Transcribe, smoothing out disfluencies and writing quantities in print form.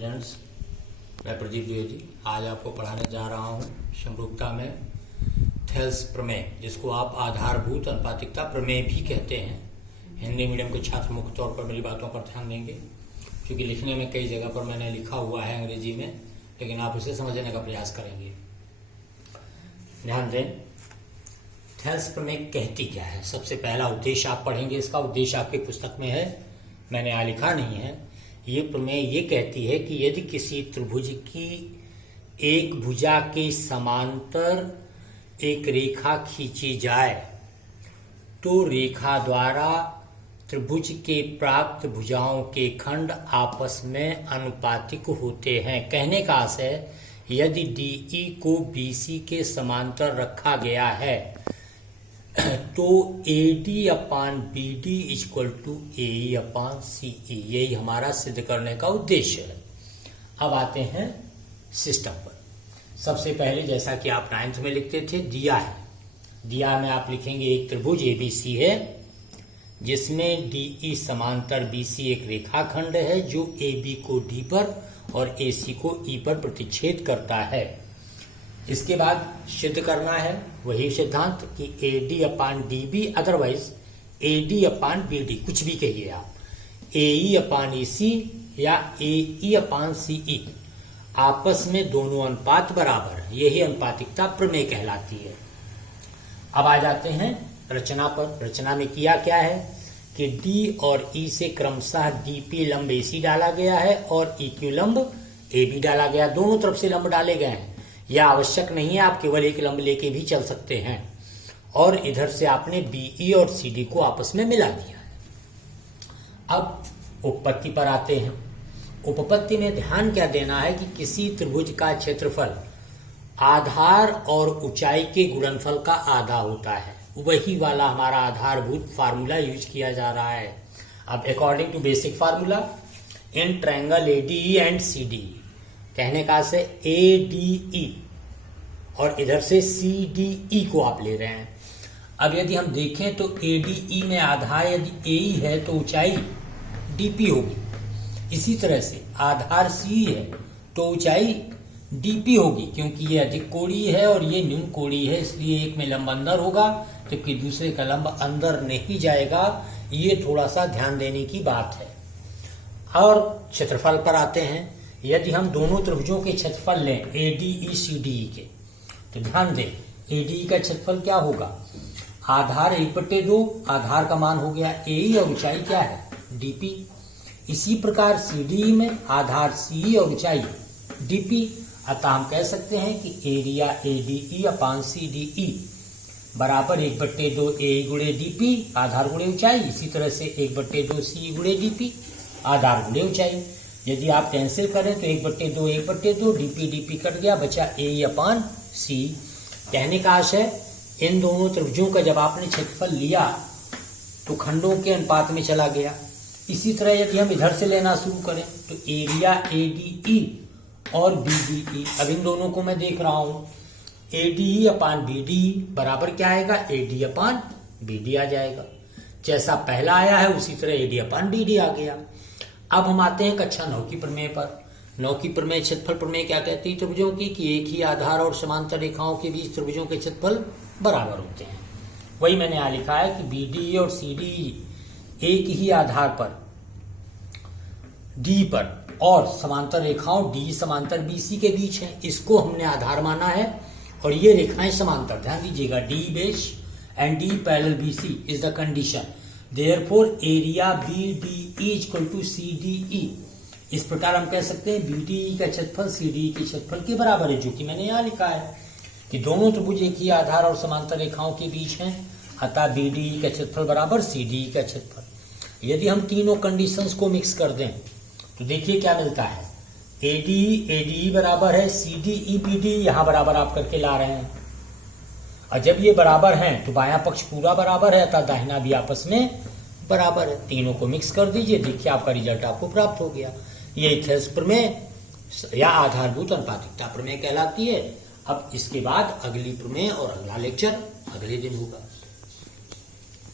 Students, मैं प्रदीप द्विवेदी आज आपको पढ़ाने जा रहा हूँ समरूपता में थेल्स प्रमेय, जिसको आप आधारभूत अनुपातिकता प्रमेय भी कहते हैं। हिंदी मीडियम के छात्र मुख्य तौर पर मेरी बातों पर ध्यान देंगे, क्योंकि लिखने में कई जगह पर मैंने लिखा हुआ है अंग्रेजी में, लेकिन आप उसे समझने का प्रयास करेंगे। ध्यान दें, थेल्स प्रमेय कहती क्या है। सबसे पहला उद्देश्य आप पढ़ेंगे, इसका उद्देश्य आपकी पुस्तक में है, मैंने यहाँ लिखा नहीं है। ये प्रमेय ये कहती है कि यदि किसी त्रिभुज की एक भुजा के समांतर एक रेखा खींची जाए तो रेखा द्वारा त्रिभुज के प्राप्त भुजाओं के खंड आपस में अनुपातिक होते हैं। कहने का आशय, यदि DE को BC के समांतर रखा गया है तो AD/BD = AE/CE, यही हमारा सिद्ध करने का उद्देश्य है। अब आते हैं सिस्टम पर। सबसे पहले, जैसा कि आप 9th में लिखते थे, दिया है। दिया में आप लिखेंगे एक त्रिभुज ABC है जिसमें DE समांतर BC एक रेखाखंड है जो AB को D पर और AC को E पर प्रतिच्छेद करता है। इसके बाद सिद्ध करना है वही सिद्धांत कि AD/DB, अदरवाइज AD/BD, कुछ भी कहिए आप, AE/EC या AE/CE, आपस में दोनों अनुपात बराबर है। यही अनुपातिकता प्रमेय कहलाती है। अब आ जाते हैं रचना पर। रचना में किया क्या है कि D और E से क्रमशः DP लंब AC डाला गया है और EQ लंब AB डाला गया। दोनों तरफ से लंब डाले गए हैं। यह आवश्यक नहीं है, आप केवल एक लंब लेके भी चल सकते हैं। और इधर से आपने BE और CD को आपस में मिला दिया है। अब उपपत्ति पर आते हैं। उपपत्ति में ध्यान क्या देना है कि किसी त्रिभुज का क्षेत्रफल आधार और ऊंचाई के गुणनफल का आधा होता है। वही वाला हमारा आधारभूत फार्मूला यूज किया जा रहा है। अब according to basic formula in triangle ADE and CDE, कहने का से ADE और इधर से CDE को आप ले रहे हैं। अब यदि हम देखें तो ADE में आधार यदि AE है तो ऊंचाई DP होगी। इसी तरह से आधार CE है तो ऊंचाई DP होगी, क्योंकि ये अधिक कोणीय है और ये न्यून कोणीय है, इसलिए एक में लंब अंदर होगा जबकि दूसरे का लंब अंदर नहीं जाएगा। ये थोड़ा सा ध्यान देने की बात है। और क्षेत्रफल पर आते हैं। यदि हम दोनों त्रिभुजों के क्षेत्रफल लें ADE CDE के, तो ध्यान दें ADE का क्षेत्रफल क्या होगा, आधार 1/2, आधार का मान हो गया AE और ऊंचाई क्या है DP। इसी प्रकार CDE में आधार CE और ऊंचाई DP। अतः हम कह सकते हैं कि एरिया ADE/CDE बराबर 1/2 AE × DP, आधार गुणे ऊंचाई। इसी तरह से 1/2 CE × DP, आधार गुणे ऊंचाई। यदि आप कैंसिल करें तो 1/2 DP कट गया, बचा AE/CE। कहने का आशय, इन दोनों त्रिभुजों का जब आपने क्षेत्रफल लिया तो खंडों के अनुपात में चला गया। इसी तरह यदि हम इधर से लेना शुरू करें तो एरिया ADE और BDE, अब इन दोनों को मैं देख रहा हूं, ADE/BD बराबर क्या आएगा, AD/BD आ जाएगा। जैसा पहला आया है उसी तरह AD/BD आ गया। अब हम आते हैं कक्षा 9 की प्रमेय पर। 9 की प्रमेय क्षेत्रफल प्रमेय क्या कहती है त्रिभुजों की, कि एक ही आधार और समांतर रेखाओं के बीच त्रिभुजों के क्षेत्रफल बराबर होते हैं। वही मैंने यहाँ लिखा है कि BDE और CDE एक ही आधार पर D पर और समांतर रेखाओं DE समांतर BC के बीच है। इसको हमने आधार माना है और ये रेखाएं समांतर। ध्यान दीजिएगा, D base and D parallel BC is the condition. Therefore area BDE = CDE। इस प्रकार हम कह सकते हैं BDE का क्षेत्रफल CDE के क्षेत्रफल के बराबर है, जो कि मैंने यहाँ लिखा है कि दोनों त्रिभुज एक ही आधार और समांतर रेखाओं के बीच हैं। अतः BDE का क्षेत्रफल बराबर CDE का क्षेत्रफल। यदि हम तीनों कंडीशंस को मिक्स कर दें तो देखिए क्या मिलता है, ADE बराबर है CDE BD, यहाँ बराबर आप करके ला रहे हैं। और जब ये बराबर हैं तो बायां पक्ष पूरा बराबर है, अतः दाहिना भी आपस में बराबर है। तीनों को मिक्स कर दीजिए, देखिए आपका रिजल्ट आपको प्राप्त हो गया। ये थेल्स प्रमेय या आधारभूत अनुपातिकता प्रमेय कहलाती है। अब इसके बाद अगली प्रमेय और अगला लेक्चर अगले दिन होगा।